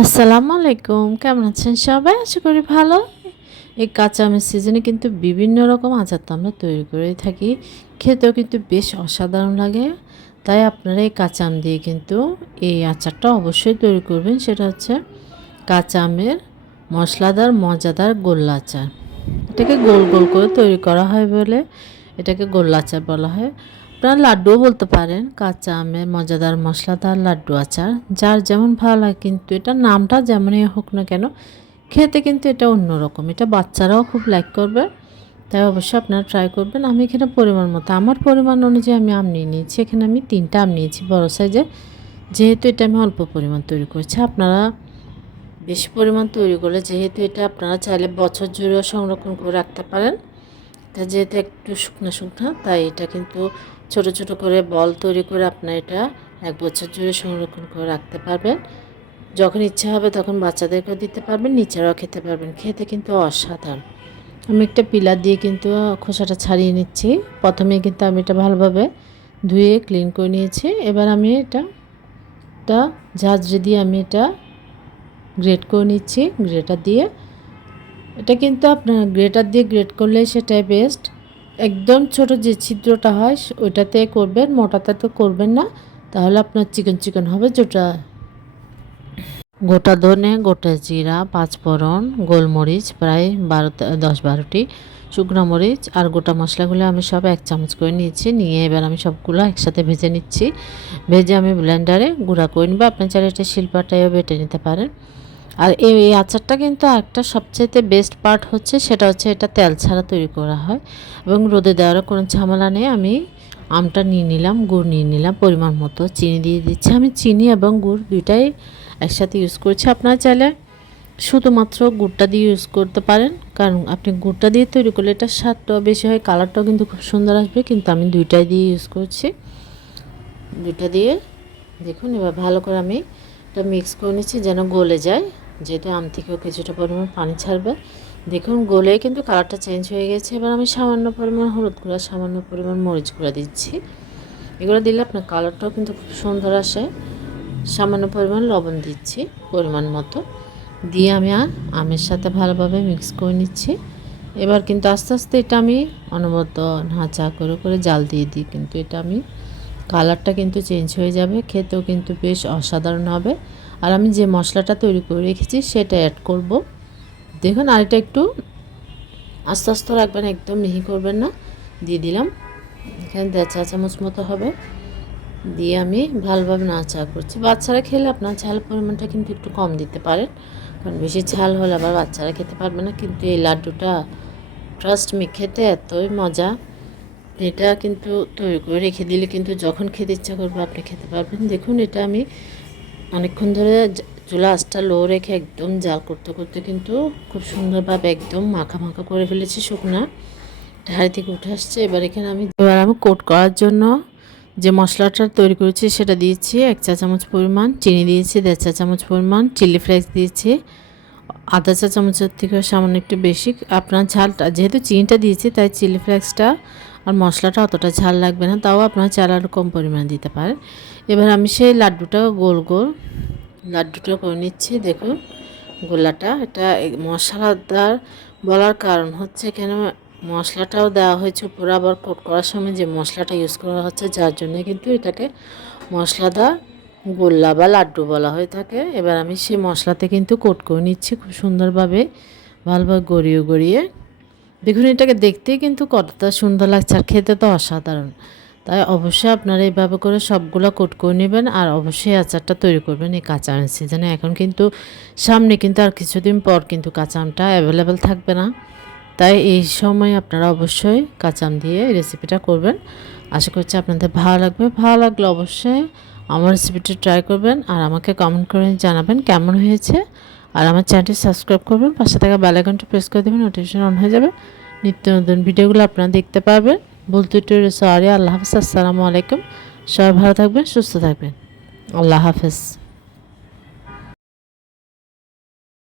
আসসালামু আলাইকুম, কেমন আছেন সবাই? আশা করি ভালো। এই কাঁচা আমের সিজনে কিন্তু বিভিন্ন রকম আচার তো আমরা তৈরি করেই থাকি। খেতেও কিন্তু বেশ অসাধারণ লাগে। তাই আপনারা এই কাঁচা আম দিয়ে কিন্তু এই আচারটা অবশ্যই তৈরি করবেন। সেটা হচ্ছে কাঁচা আমের মশলাদার মজাদার গোল্লা আচার। এটাকে গোল গোল করে তৈরি করা হয় বলে এটাকে গোল্লা আচার বলা হয়। আপনারা লাড্ডুও বলতে পারেন। কাঁচা আমের মজাদার মশলাদার লাড্ডু আচার, যার যেমন ভালো লাগে, কিন্তু এটা নামটা যেমনই হোক না কেন, খেতে কিন্তু এটা অন্যরকম। এটা বাচ্চারাও খুব লাইক করবে। তাই অবশ্যই আপনারা ট্রাই করবেন। আমি এখানে পরিমাণ মতো, আমার পরিমাণ অনুযায়ী আমি আম নিয়ে নিয়েছি। এখানে আমি 3টা আম নিয়েছি বড় সাইজের, যেহেতু এটা আমি অল্প পরিমাণ তৈরি করেছি। আপনারা বেশি পরিমাণ তৈরি করলে, যেহেতু এটা আপনারা চাইলে বছর জুড়েও সংরক্ষণ করে রাখতে পারেন। তা যেহেতু একটু শুকনো শুকনো, তাই এটা কিন্তু ছোট ছোট করে বল তৈরি করে আপনার এটা 1 বছর জুড়ে সংরক্ষণ করে রাখতে পারবেন। যখন ইচ্ছা হবে তখন বাচ্চাদেরকেও দিতে পারবেন, নিজেরাও খেতে পারবেন। খেতে কিন্তু অসাধারণ। আমি একটা পিলার দিয়ে কিন্তু খোসাটা ছাড়িয়ে নিচ্ছি। প্রথমে কিন্তু আমি এটা ভালোভাবে ধুয়ে ক্লিন করে নিয়েছি। এবার আমি এটা ঝাঁঝরি দিয়ে আমি এটা গ্রেট করে নিচ্ছি। গ্রেটার দিয়ে এটা কিন্তু আপনার গ্রেটার দিয়ে গ্রেট করলে সেটাই বেস্ট। একদম ছোট যে ছিদ্রটা হয় ওইটাতে করবেন, মোটাতে তো করবেন না, তাহলে আপনার চিকন চিকন হবে। যেটা গোটা ধনে, গোটা জিরা, পাঁচফোড়ন, গোলমরিচ প্রায় 10-12টি, শুকনো মরিচ আর গোটা মশলাগুলো আমি সব 1 চামচ করে নিয়েছি। নিয়ে এবার আমি সবগুলো একসাথে ভেজে নিচ্ছি। ভেজে আমি ব্লেন্ডারে গুঁড়া করে নেব। আপনি চাইলে এটা শিলপাটায়ও বেটে নিতে পারেন। আর এই আচারটা কিন্তু একটা সবচেয়ে বেস্ট পার্ট হচ্ছে, সেটা হচ্ছে এটা তেল ছাড়া তৈরি করা হয় এবং রোদে দেওয়ারও কোনো ঝামেলা নেই। আমি আমটা নিয়ে নিলাম, গুড় নিয়ে নিলাম, পরিমাণ মতো চিনি দিয়ে দিচ্ছি। আমি চিনি এবং গুড় দুইটাই একসাথে ইউজ করছি। আপনারা চাইলে শুধুমাত্র গুড়টা দিয়ে ইউজ করতে পারেন, কারণ আপনি গুড়টা দিয়ে তৈরি করলে এটা স্বাদটাও বেশি হয়, কালারটাও কিন্তু খুব সুন্দর আসবে। কিন্তু আমি দুইটাই দিয়ে ইউজ করছি। দুইটা দিয়ে দেখুন, এবার ভালো করে আমি এটা মিক্স করে নিচ্ছি যেন গলে যায়, যেহেতু আম থেকেও কিছুটা পরিমাণ পানি ছাড়বে। দেখুন গলে কিন্তু কালারটা চেঞ্জ হয়ে গেছে। এবার আমি সামান্য পরিমাণ হলুদ গুঁড়া, সামান্য পরিমাণ মরিচ গুঁড়া দিচ্ছি। এগুলো দিলে আপনার কালারটাও কিন্তু খুব সুন্দর আসে। সামান্য পরিমাণ লবণ দিচ্ছি পরিমাণ মতো, দিয়ে আমি আমের সাথে ভালোভাবে মিক্স করে নিচ্ছি। এবার কিন্তু আস্তে আস্তে এটা আমি অনবরত নাড়া করে করে জাল দিয়ে দিই, কিন্তু এটা আমি কালারটা কিন্তু চেঞ্জ হয়ে যাবে, খেতেও কিন্তু বেশ অসাধারণ হবে। আর আমি যে মশলাটা তৈরি করে রেখেছি সেটা অ্যাড করব। দেখুন, আর এটা একটু আস্তে আস্তে রাখবেন, একদম মিহি করবেন না। দিয়ে দিলাম, এখানে 1.5 চা চামচ মতো হবে। দিয়ে আমি ভালোভাবে নাড়াচাড়া করছি। বাচ্চারা খেলে আপনার ঝাল পরিমাণটা কিন্তু একটু কম দিতে পারেন, কারণ বেশি ঝাল হলে আবার বাচ্চারা খেতে পারবে না। কিন্তু এই লাড্ডুটা ট্রাস্ট মি খেতে এতই মজা, এটা কিন্তু তৈরি করে রেখে দিলে কিন্তু যখন খেতে ইচ্ছা করবে আপনি খেতে পারবেন। দেখুন, এটা আমি অনেকক্ষণ ধরে চুলা আঁচটা লো রেখে একদম জাল করতে করতে কিন্তু খুব সুন্দরভাবে একদম মাখা মাখা করে ফেলেছি। শুকনা হাঁড়ি থেকে উঠে আসছে। এবার আমি কোট করার জন্য যে মশলাটা তৈরি করেছি সেটা দিয়েছি 1 চা চামচ পরিমাণ, চিনি দিয়েছি 1.5 চা চামচ পরিমাণ, চিলি ফ্লেক্স দিয়েছি আধা চা চামচের থেকে সামান্য একটু বেশি। আপনার ঝালটা, যেহেতু চিনিটা দিয়েছি তাই চিলি ফ্লেক্সটা আর মশলাটা অতটা ঝাল লাগবে না, তাও আপনার চাল আরও কম পরিমাণে দিতে পারেন। এবার আমি সেই লাড্ডুটা গোল গোল লাড্ডুটা করে নিচ্ছি। দেখুন গোলাটা, এটা মশলাদার বলার কারণ হচ্ছে এখানে মশলাটাও দেওয়া হয়েছে উপরে, আবার কোট করার সময় যে মশলাটা ইউজ করা হচ্ছে, যার জন্য কিন্তু এটাকে মশলাদার গোল্লা বা লাড্ডু বলা হয়ে থাকে। এবার আমি সেই মশলাতে কিন্তু কোট করে নিচ্ছি খুব সুন্দরভাবে, ভালোভাবে গড়িয়ে গড়িয়ে। দেখুন, এটাকে দেখতেই কিন্তু কতটা সুন্দর লাগছে, আর খেতে তো অসাধারণ। তাই অবশ্যই আপনারা এইভাবে করে সবগুলো কোট করে নেবেন, আর অবশ্যই আচারটা তৈরি করবেন এই কাঁচা আমের সিজনে। এখন কিন্তু সামনে কিন্তু আর কিছুদিন পর কিন্তু কাঁচা আমটা অ্যাভেলেবেল থাকবে না, তাই এই সময় আপনারা অবশ্যই কাঁচা আম দিয়ে রেসিপিটা করবেন। আশা করছি আপনাদের ভালো লাগবে। ভালো লাগলে অবশ্যই আমার রেসিপিটা ট্রাই করবেন, আর আমাকে কমেন্ট করে জানাবেন কেমন হয়েছে। আর আমার চ্যানেলটি সাবস্ক্রাইব করবেন, পাশে থাকা বেল আইকনটি প্রেস করে দেবেন, নোটিফিকেশন অন হয়ে যাবে। নিত্য নতুন ভিডিওগুলো আপনারা দেখতে পারবেন। বলতে সরি। আল্লাহ হাফেজ, আসসালামু আলাইকুম। সবাই ভালো থাকবেন, সুস্থ থাকবেন। আল্লাহ হাফেজ।